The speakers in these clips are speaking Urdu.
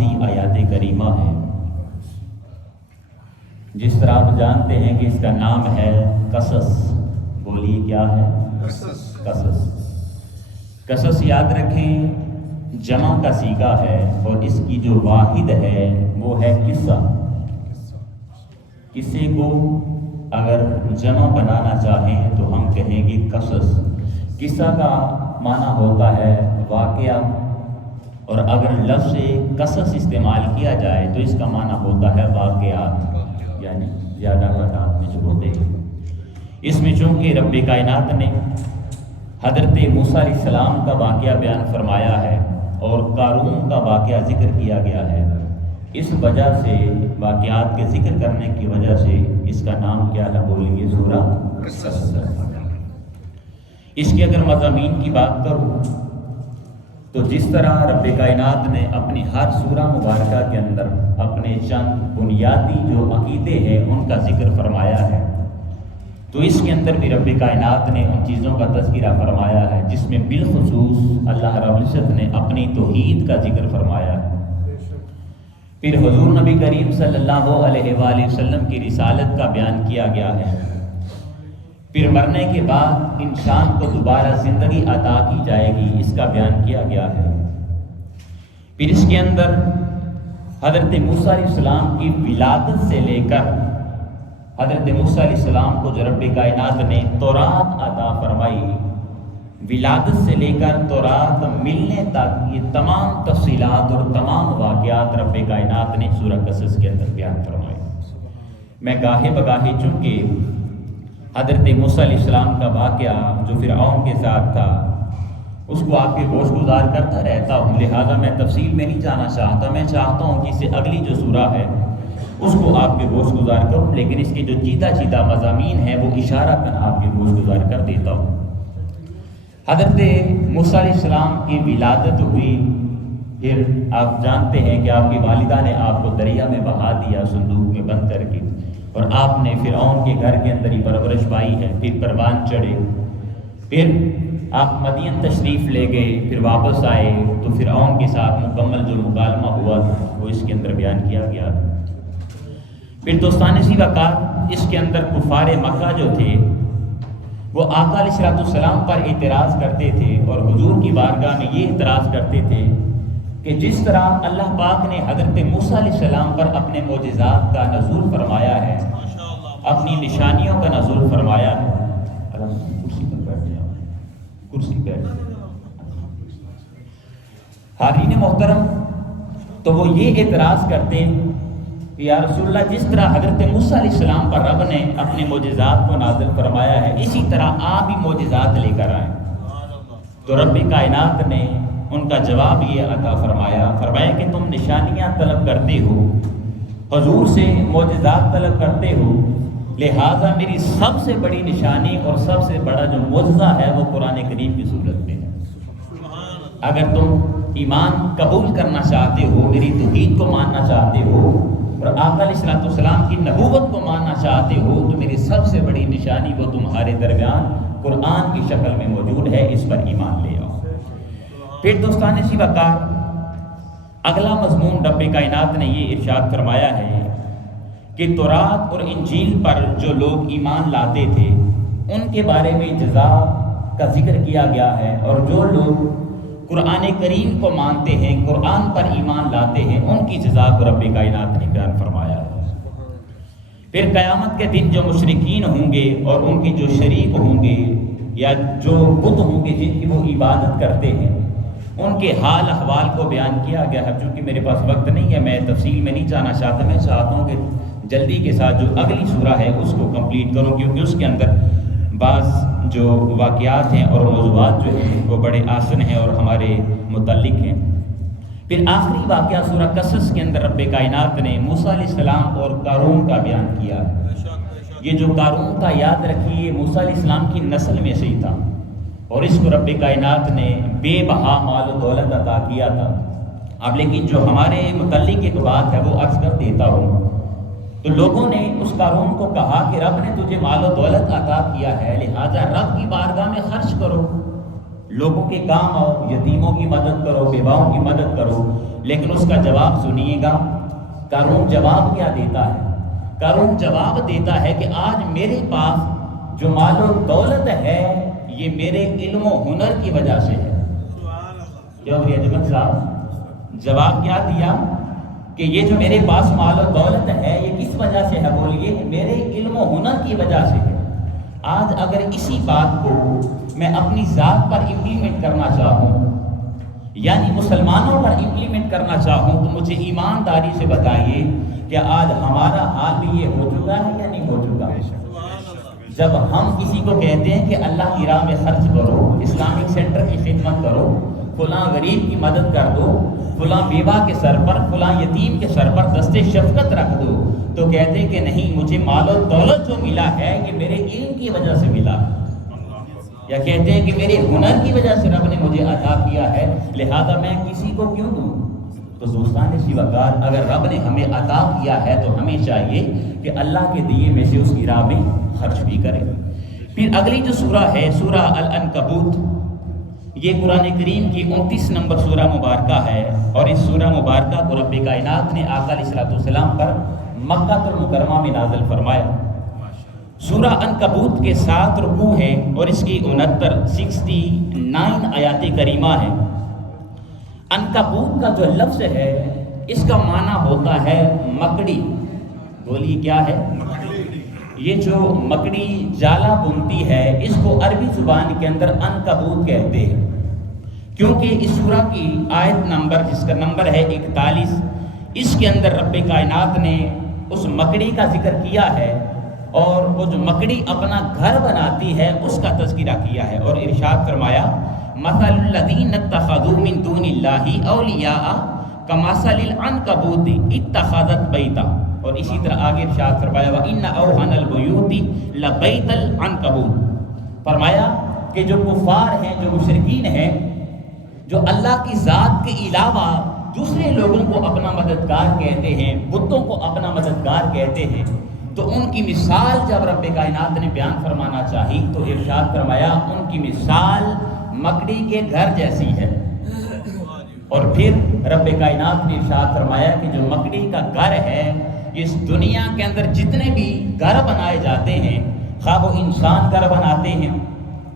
88 آیات کریمہ ہیں۔ جس طرح آپ جانتے ہیں کہ اس کا نام ہے قصص، بولیے کیا ہے؟ قصص۔ قصص یاد رکھیں جمع کا صیغہ ہے اور اس کی جو واحد ہے وہ ہے قصہ۔ قصے کو اگر جمع بنانا چاہیں تو ہم کہیں گے قصص۔ قصہ کا معنی ہوتا ہے واقعہ، اور اگر لفظ قصص استعمال کیا جائے تو اس کا معنی ہوتا ہے واقعات، یعنی زیادہ تعداد میں جو ہوتے ہیں۔ اس میں چونکہ رب کائنات نے حضرت موسیٰ علیہ السلام کا واقعہ بیان فرمایا ہے اور قارون کا واقعہ ذکر کیا گیا ہے، اس وجہ سے واقعات کے ذکر کرنے کی وجہ سے اس کا نام کیا ہے؟ بولیں گے سورہ قصص۔ اس کے اگر مضامین کی بات کروں تو جس طرح رب کائنات نے اپنی ہر سورہ مبارکہ کے اندر اپنے چند بنیادی جو عقیدے ہیں ان کا ذکر فرمایا ہے، تو اس کے اندر بھی رب کائنات نے ان چیزوں کا تذکرہ فرمایا ہے جس میں بالخصوص اللہ رب العزت نے اپنی توحید کا ذکر فرمایا ہے۔ پھر حضور نبی کریم صلی اللہ علیہ وآلہ وسلم کی رسالت کا بیان کیا گیا ہے۔ پھر مرنے کے بعد انسان کو دوبارہ زندگی عطا کی جائے گی، اس کا بیان کیا گیا ہے۔ پھر اس کے اندر حضرت موسیٰ علیہ السلام کی ولادت سے لے کر حضرت موسیٰ علیہ السلام کو جو رب کائنات نے تورات عطا فرمائی، ولادت سے لے کر تورات ملنے تک یہ تمام تفصیلات اور تمام واقعات رب کائنات نے سورہ قصص کے اندر بیان فرمائے۔ میں گاہے بگاہے چونکہ حضرت موسیٰ علیہ السلام کا واقعہ جو فرعون کے ساتھ تھا اس کو آپ کے گوش گزار کرتا رہتا ہوں، لہٰذا میں تفصیل میں نہیں جانا چاہتا۔ میں چاہتا ہوں کہ اس سے اگلی جو سورہ ہے اس کو آپ کے گوش گزار کروں، لیکن اس کے جو چیدہ مضامین ہیں وہ اشارہ کر آپ کے گوش گزار کر دیتا ہوں۔ حضرت موسیٰ علیہ السلام کی ولادت ہوئی، پھر آپ جانتے ہیں کہ آپ کی والدہ نے آپ کو دریا میں بہا دیا صندوق میں بند کر کے، اور آپ نے فرعون کے گھر کے اندر ہی پرورش پائی ہے۔ پھر پروان چڑھے، پھر آپ مدین تشریف لے گئے، پھر واپس آئے تو فرعون کے ساتھ مکمل جو مکالمہ ہوا وہ اس کے اندر بیان کیا گیا۔ پھر دوستان سی وقات اس کے اندر کفار مکہ جو تھے وہ آقا علیہ السلام پر اعتراض کرتے تھے اور حضور کی بارگاہ میں یہ اعتراض کرتے تھے کہ جس طرح اللہ پاک نے حضرت موسیٰ علیہ السلام پر اپنے معجزات کا نزول فرمایا ہے، اپنی نشانیوں کا نزول فرمایا ہے، کرسی پر بیٹھ جائیں، کرسی پہ حاضرین محترم، تو وہ یہ اعتراض کرتے کہ یا رسول اللہ جس طرح حضرت موسیٰ علیہ السلام پر رب نے اپنے معجزات کو نازل فرمایا ہے اسی طرح آپ بھی معجزات لے کر آئیں۔ تو رب کائنات نے ان کا جواب یہ عطا فرمایا کہ تم نشانیاں طلب کرتے ہو، حضور سے معجزات طلب کرتے ہو، لہٰذا میری سب سے بڑی نشانی اور سب سے بڑا جو معجزہ ہے وہ قرآن کریم کی صورت میں ہے۔ اگر تم ایمان قبول کرنا چاہتے ہو، میری توحید کو ماننا چاہتے ہو اور آقا علیہ السلام کی نبوت کو ماننا چاہتے ہو تو میری سب سے بڑی نشانی وہ تمہارے درمیان قرآن کی شکل میں موجود ہے، اس پر ایمان لے آؤ۔ پھر دوستان سی وقار اگلا مضمون رب کائنات نے یہ ارشاد فرمایا ہے کہ تورات اور انجیل پر جو لوگ ایمان لاتے تھے ان کے بارے میں جزا کا ذکر کیا گیا ہے، اور جو لوگ قرآن کریم کو مانتے ہیں، قرآن پر ایمان لاتے ہیں، ان کی جزا کو رب کائنات نے بیان فرمایا ہے۔ پھر قیامت کے دن جو مشرکین ہوں گے اور ان کے جو شریک ہوں گے یا جو بت ہوں گے جن کی وہ عبادت کرتے ہیں ان کے حال احوال کو بیان کیا گیا ہے۔ چونکہ میرے پاس وقت نہیں ہے میں تفصیل میں نہیں جانا چاہتا، میں چاہتا ہوں کہ جلدی کے ساتھ جو اگلی سورہ ہے اس کو کمپلیٹ کروں، کیونکہ اس کے اندر بعض جو واقعات ہیں اور موضوعات جو ہیں وہ بڑے آسن ہیں اور ہمارے متعلق ہیں۔ پھر آخری واقعہ سورہ قصص کے اندر رب کائنات نے موسیٰ علیہ السلام اور قارون کا بیان کیا ہے۔ یہ جو قارون تھا یاد رکھیے موسیٰ علیہ السلام کی نسل میں سے ہی تھا، اور اس کو رب کائنات نے بے بہا مال و دولت عطا کیا تھا۔ اب لیکن جو ہمارے متعلق ایک بات ہے وہ عرض کر دیتا ہوں، تو لوگوں نے اس قارون کو کہا کہ رب نے تجھے مال و دولت عطا کیا ہے لہٰذا رب کی بارگاہ میں خرچ کرو، لوگوں کے کام آؤ، یتیموں کی مدد کرو، بیواؤں کی مدد کرو۔ لیکن اس کا جواب سنیے گا۔ قارون جواب کیا دیتا ہے؟ قارون جواب دیتا ہے کہ آج میرے پاس جو مال و دولت ہے یہ میرے علم و ہنر کی وجہ سے ہے۔ کیا ہو گیا جمعہ صاحب؟ جواب کیا دیا کہ یہ جو میرے پاس مال و دولت ہے یہ کس وجہ سے ہے؟ بولیے، میرے علم و ہنر کی وجہ سے ہے۔ آج اگر اسی بات کو میں اپنی ذات پر امپلیمنٹ کرنا چاہوں، یعنی مسلمانوں پر امپلیمنٹ کرنا چاہوں، تو مجھے ایمانداری سے بتائیے کہ آج ہمارا حال بھی یہ ہو چکا ہے یا نہیں ہو چکا ہے؟ جب ہم کسی کو کہتے ہیں کہ اللہ کی راہ میں خرچ کرو، اسلامک سینٹر کی خدمت کرو، فلاں غریب کی مدد کر دو، فلاں بیوہ کے سر پر، فلاں یتیم کے سر پر دست شفقت رکھ دو، تو کہتے ہیں کہ نہیں، مجھے مال و دولت جو ملا ہے یہ میرے علم کی وجہ سے ملا ہے، یا کہتے ہیں کہ میرے ہنر کی وجہ سے رب نے مجھے عطا کیا ہے، لہذا میں کسی کو کیوں دوں؟ تو دوستان اسی وقار اگر رب نے ہمیں عطا کیا ہے تو ہمیں چاہیے کہ اللہ کے دیے میں سے اس کی راہ میں خرچ بھی کریں۔ پھر اگلی جو سورہ ہے سورہ العنکبوت، یہ قرآن کریم کی 29 نمبر سورہ مبارکہ ہے، اور اس سورہ مبارکہ کو رب کائنات نے آقا علیہ السلام پر مکہ المکرمہ میں نازل فرمایا۔ سورہ عنکبوت کے 7 رکوع ہیں اور اس کی 69 آیات کریمہ ہیں۔ عنکبوت کا جو لفظ ہے اس کا معنی ہوتا ہے مکڑی۔ بولیے کیا ہے؟ یہ جو مکڑی جالا بنتی ہے اس کو عربی زبان کے اندر عنکبوت کہتے ہیں، کیونکہ اس سورہ کی آیت نمبر جس کا نمبر ہے 41، اس کے اندر رب کائنات نے اس مکڑی کا ذکر کیا ہے، اور وہ جو مکڑی اپنا گھر بناتی ہے اس کا تذکرہ کیا ہے، اور ارشاد فرمایا مثل الذین اتخذوا من دون اللہ اولیاء کمثل العنکبوت اتخذت بیتا، اور اسی طرح آگے ارشاد فرمایا وَإِنَّ أَوْهَنَ الْبُيُوتِ لَبَيْتَ الْعَنْكَبُوتِ، فرمایا کہ جو کفار ہیں، جو مشرکین ہیں، جو اللہ کی ذات کے علاوہ دوسرے لوگوں کو اپنا مددگار کہتے ہیں، بتوں کو اپنا مددگار کہتے ہیں، تو ان کی مثال جب رب کائنات نے بیان فرمانا چاہی تو ارشاد فرمایا ان کی مثال مکڑی کے گھر جیسی ہے۔ اور پھر رب کائنات نے ارشاد فرمایا کہ جو مکڑی کا گھر ہے، اس دنیا کے اندر جتنے بھی گھر بنائے جاتے ہیں، خواہ وہ انسان گھر بناتے ہیں،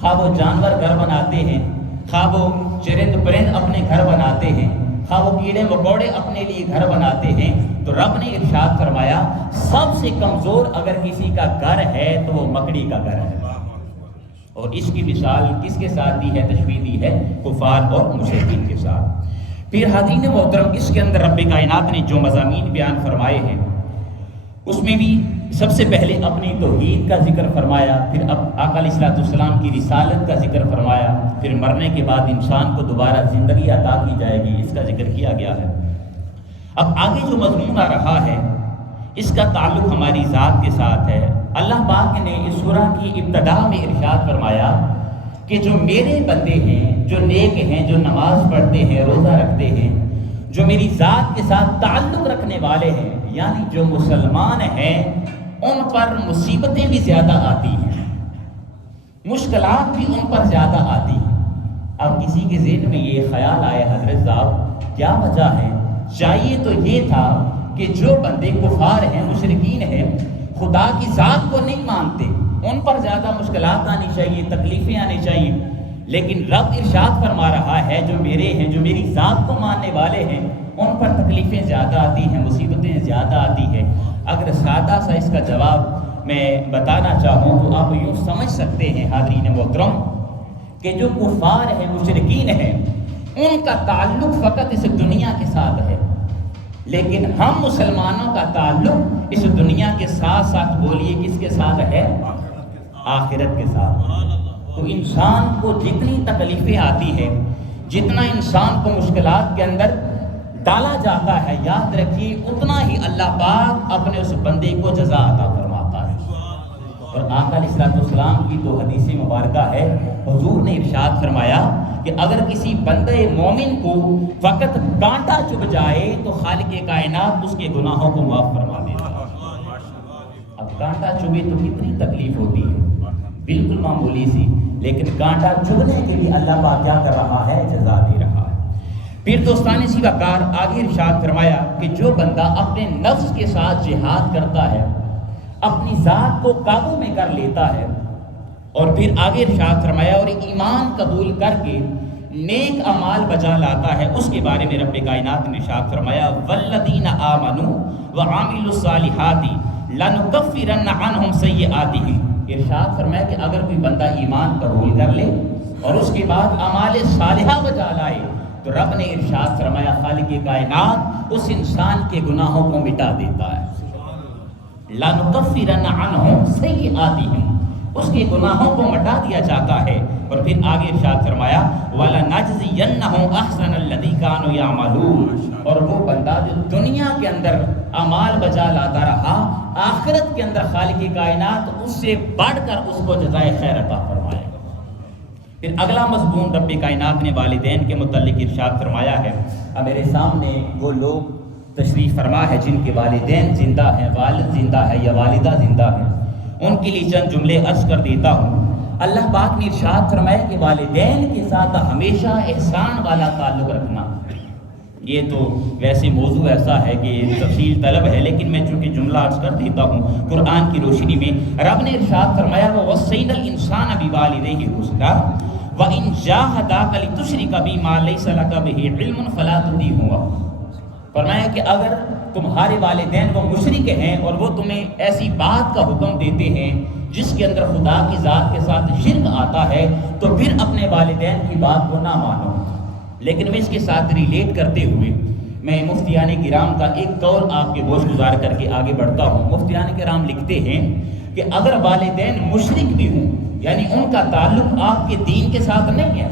خواہ وہ جانور گھر بناتے ہیں، خواہ وہ چرند پرند اپنے گھر بناتے ہیں، خواہ وہ کیڑے مکوڑے اپنے لیے گھر بناتے ہیں، تو رب نے ارشاد فرمایا سب سے کمزور اگر کسی کا گھر ہے تو وہ مکڑی کا گھر ہے۔ اور اس کی مثال کس کے ساتھ دی ہے؟ تشبیہ دی ہے کفار اور مشرکین کے ساتھ۔ پھر حاضرین محترم، اس کے اندر رب کائنات نے جو مضامین بیان فرمائے ہیں اس میں بھی سب سے پہلے اپنی توحید کا ذکر فرمایا، پھر اب آقا علیہ السلام کی رسالت کا ذکر فرمایا، پھر مرنے کے بعد انسان کو دوبارہ زندگی عطا کی جائے گی، اس کا ذکر کیا گیا ہے۔ اب آگے جو مضمون آ رہا ہے اس کا تعلق ہماری ذات کے ساتھ ہے۔ اللہ پاک نے اس سورہ کی ابتدا میں ارشاد فرمایا کہ جو میرے بندے ہیں، جو نیک ہیں، جو نماز پڑھتے ہیں، روزہ رکھتے ہیں، جو میری ذات کے ساتھ تعلق رکھنے والے ہیں، یعنی جو مسلمان ہیں، ان پر مصیبتیں بھی زیادہ آتی ہیں، مشکلات بھی ان پر زیادہ آتی ہیں۔ اب کسی کے ذہن میں یہ خیال آئے حضرت صاحب کیا وجہ ہے؟ چاہیے تو یہ تھا کہ جو بندے کفار ہیں، مشرکین ہیں، خدا کی ذات کو نہیں مانتے، ان پر زیادہ مشکلات آنی چاہیے، تکلیفیں آنی چاہیے، لیکن رب ارشاد فرما رہا ہے جو میرے ہیں، جو میری ذات کو ماننے والے ہیں، ان پر تکلیفیں زیادہ آتی ہیں، مصیبتیں زیادہ آتی ہیں۔ اگر سادہ سا اس کا جواب میں بتانا چاہوں تو آپ یوں سمجھ سکتے ہیں حاضرین محترم کہ جو کفار ہیں، مشرکین ہیں، ان کا تعلق فقط اس دنیا کے ساتھ ہے، لیکن ہم مسلمانوں کا تعلق اس دنیا کے ساتھ ساتھ بولیے کس کے ساتھ ہے؟ آخرت کے ساتھ۔ تو انسان کو جتنی تکلیفیں آتی ہیں، جتنا انسان کو مشکلات کے اندر ڈالا جاتا ہے، یاد رکھیے اتنا ہی اللہ پاک اپنے اس بندے کو جزا عطا فرماتا ہے۔ اور آقا علیہ السلام کی تو حدیث مبارکہ ہے، حضور نے ارشاد فرمایا کہ اگر کسی بندے مومن کو فقط کانٹا چبھ جائے تو خالق کائنات اس کے گناہوں کو معاف فرما دیتا ہے۔ اب کانٹا چبھے تو کتنی تکلیف ہوتی ہے، بالکل معمولی سی، لیکن کانٹا چبھنے کے لیے اللہ پاک کیا کر رہا ہے؟ جزا دے رہا ہے۔ پھر دوستان سی وقار آگے ارشاد فرمایا کہ جو بندہ اپنے نفس کے ساتھ جہاد کرتا ہے، اپنی ذات کو قابو میں کر لیتا ہے، اور پھر آگے ارشاد فرمایا اور ایمان قبول کر کے نیک اعمال بجا لاتا ہے، اس کے بارے میں رب کائنات نے ارشاد فرمایا والذین آمنوا وعملوا الصالحات لنکفرن عنہم سیئاتہم۔ ارشاد فرمایا کہ اگر کوئی بندہ ایمان قبول کر لے اور اس کے بعد اعمال صالحہ بجا لائے تو رب نے ارشاد فرمایا خالق کائنات اس انسان کے گناہوں کو مٹا دیتا ہے۔ لَنُكَفِّرَنَّ عَنْهُمْ سَيِّئَاتِهِمْ، اس کے گناہوں کو مٹا دیا جاتا ہے۔ اور پھر آگے ارشاد فرمایا وَلَنَجْزِيَنَّهُمْ أَحْسَنَ الَّذِي كَانُوا يَعْمَلُونَ، اور وہ بندہ جو دنیا کے اندر اعمال بجا لاتا رہا، آخرت کے اندر خالق کائنات اس سے بڑھ کر اس کو جزائے خیر عطا فرمائے گا۔ پھر اگلا مضمون رب کائنات نے والدین کے متعلق ارشاد فرمایا ہے۔ اب میرے سامنے وہ لوگ تشریف فرما ہے جن کے والدین زندہ ہیں، والد زندہ ہے یا والدہ زندہ ہے، ان کے لیے چند جملے عرض کر دیتا ہوں۔ اللہ پاک نے ارشاد فرمایا کہ والدین کے ساتھ ہمیشہ احسان والا تعلق رکھنا۔ یہ تو ویسے موضوع ایسا ہے کہ تفصیل طلب ہے، لیکن میں چونکہ جملہ عرض کر دیتا ہوں قرآن کی روشنی میں۔ رب نے ارشاد فرمایا وَوَصَّيْنَا الْإِنسَانَ بِوَالِدَيْهِ حُسْنًا وَإِنْ جَاهَدَاكَ لِتُشْرِكَ بِي مَا لَيْسَ لَكَ بِهِ عِلْمٌ فَلَا تُطِعْهُمَا۔ فرمایا کہ اگر تمہارے والدین وہ مشرک ہیں اور وہ تمہیں ایسی بات کا حکم دیتے ہیں جس کے اندر خدا کی ذات کے ساتھ شرک آتا ہے تو پھر اپنے والدین کی بات کو نہ مانو۔ لیکن میں اس کے ساتھ ریلیٹ کرتے ہوئے میں مفتیان کرام کا ایک قول آپ کے گوش گزار کر کے آگے بڑھتا ہوں۔ مفتیان کرام لکھتے ہیں کہ اگر والدین مشرک بھی ہوں، یعنی ان کا تعلق آپ کے دین کے ساتھ نہیں ہے،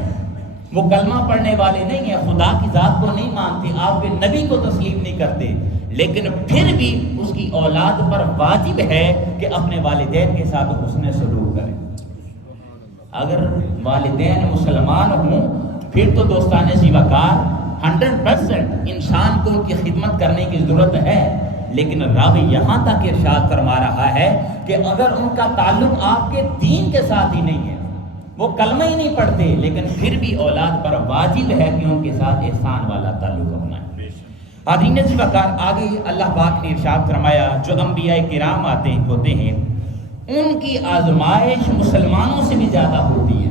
وہ کلمہ پڑھنے والے نہیں ہیں، خدا کی ذات کو نہیں مانتے، آپ کے نبی کو تسلیم نہیں کرتے، لیکن پھر بھی اس کی اولاد پر واجب ہے کہ اپنے والدین کے ساتھ حسن سلوک کریں۔ اگر والدین مسلمان ہوں پھر تو دوستانے سی وقار 100% انسان کو ان کی خدمت کرنے کی ضرورت ہے، لیکن رب یہاں تک ارشاد فرما رہا ہے کہ اگر ان کا تعلق آپ کے دین کے ساتھ ہی نہیں ہے، وہ کلمہ ہی نہیں پڑھتے، لیکن پھر بھی اولاد پر واجب ہے کہ ان کے ساتھ احسان والا تعلق ہونا ہے۔ حاضرین سی وقار آگے اللہ پاک نے ارشاد فرمایا جو انبیاء کرام ہوتے ہیں ان کی آزمائش مسلمانوں سے بھی زیادہ ہوتی ہے۔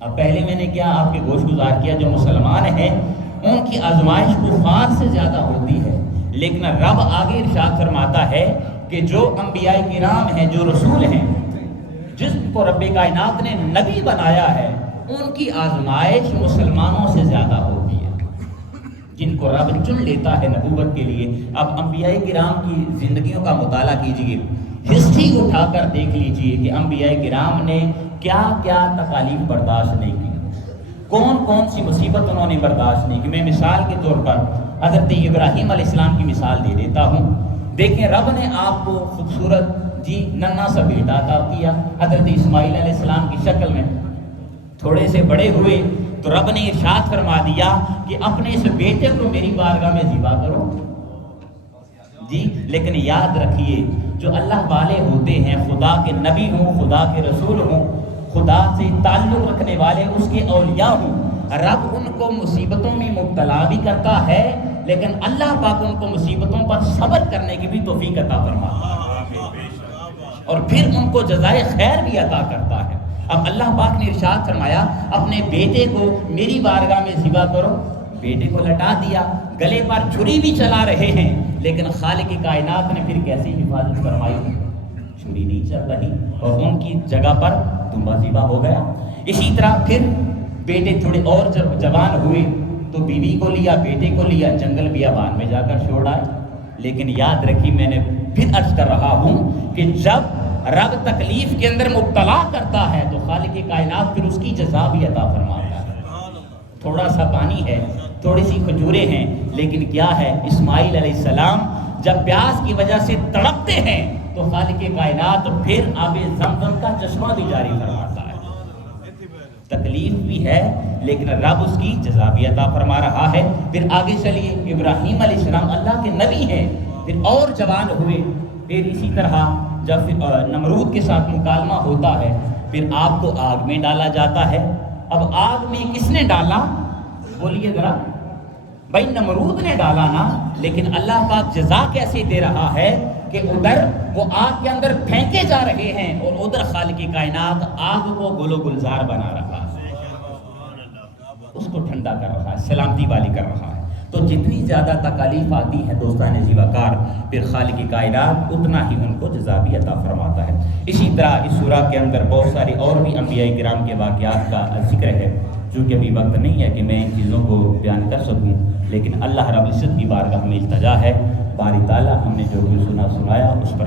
اب پہلے میں نے کیا آپ کے گوش گزار کیا جو مسلمان ہیں ان کی آزمائش کفار سے زیادہ ہوتی ہے، لیکن رب آگے ارشاد فرماتا ہے کہ جو انبیاء کرام ہیں، جو رسول ہیں، جس کو رب کائنات نے نبی بنایا ہے، ان کی آزمائش مسلمانوں سے زیادہ ہوتی ہے، جن کو رب چن لیتا ہے نبوت کے لیے۔ اب انبیاء کرام کی زندگیوں کا مطالعہ کیجئے، ہسٹری اٹھا کر دیکھ لیجئے کہ انبیاء کرام نے کیا کیا تکالیف برداشت نہیں کی، کون کون سی مصیبت انہوں نے برداشت نہیں کی۔ میں مثال کے طور پر حضرت ابراہیم علیہ السلام کی مثال دے دیتا ہوں۔ دیکھیں رب نے آپ کو خوبصورت ننا سا بیٹا عطا کیا حضرت اسماعیل علیہ السلام کی شکل میں، تھوڑے سے بڑے ہوئے تو رب نے ارشاد فرما دیا کہ اپنے اس بیٹے کو میری بارگاہ میں ذبح کرو۔ لیکن یاد رکھیے جو اللہ والے ہوتے ہیں، خدا کے نبی ہوں، خدا کے رسول ہوں، خدا سے تعلق رکھنے والے اس کے اولیاء ہوں، رب ان کو مصیبتوں میں مبتلا بھی کرتا ہے، لیکن اللہ پاک ان کو مصیبتوں پر صبر کرنے کی بھی توفیق عطا فرماتا ہے اور پھر ان کو جزائے خیر بھی عطا کرتا ہے۔ اب اللہ پاک نے ارشاد فرمایا اپنے بیٹے کو میری بارگاہ میں ذبح کرو، بیٹے کو لٹا دیا، گلے پر چھری بھی چلا رہے ہیں، لیکن خالق کائنات نے پھر کیسی حفاظت فرمائی، چھری نہیں چل رہی اور ان کی جگہ پر دمبا ذبح ہو گیا۔ اسی طرح پھر بیٹے تھوڑے اور جب جوان ہوئے تو بیوی کو لیا، بیٹے کو لیا، جنگل بیابان میں جا کر چھوڑ آئے۔ لیکن یاد رکھی میں نے پھر عرض کر رہا ہوں کہ جب رب تکلیف کے اندر مبتلا کرتا ہے تو خالق کائنات پھر اس کی جزا بھی عطا فرماتا ہے۔ تھوڑا سا پانی ہے، تھوڑی سی کھجوریں ہیں، لیکن کیا ہے، اسماعیل علیہ السلام جب پیاس کی وجہ سے تڑپتے ہیں تو خالق کائنات پھر آب زمزم کا چشمہ بھی جاری فرماتا ہے۔ تکلیف بھی ہے لیکن رب اس کی جزا بھی عطا فرما رہا ہے۔ پھر آگے چلیے، ابراہیم علیہ السلام اللہ کے نبی ہیں، پھر اور جوان ہوئے، پھر اسی طرح جب نمرود کے ساتھ مکالمہ ہوتا ہے پھر آپ کو آگ میں ڈالا جاتا ہے۔ اب آگ میں کس نے ڈالا؟ بولیے ذرا، بھائی نمرود نے ڈالا نا، لیکن اللہ پاک جزا کیسے دے رہا ہے کہ ادھر وہ آگ کے اندر پھینکے جا رہے ہیں اور ادھر خالق کائنات آگ کو گل و گلزار بنا رہا ہے، اس کو ٹھنڈا کر رہا ہے، سلامتی والی کر رہا ہے۔ تو جتنی زیادہ تکالیف آتی ہیں دوستان زی وقار، پھر خالق کائنات اتنا ہی ان کو جزا بھی عطا فرماتا ہے۔ اسی طرح اس سورہ کے اندر بہت سارے اور بھی انبیاء کرام کے واقعات کا ذکر ہے، چونکہ ابھی وقت نہیں ہے کہ میں ان چیزوں کو بیان کر سکوں، لیکن اللہ رب العزت کی بارگاہ میں التجا ہے، باری تعالیٰ ہم نے جو بھی سنا سنایا اس پر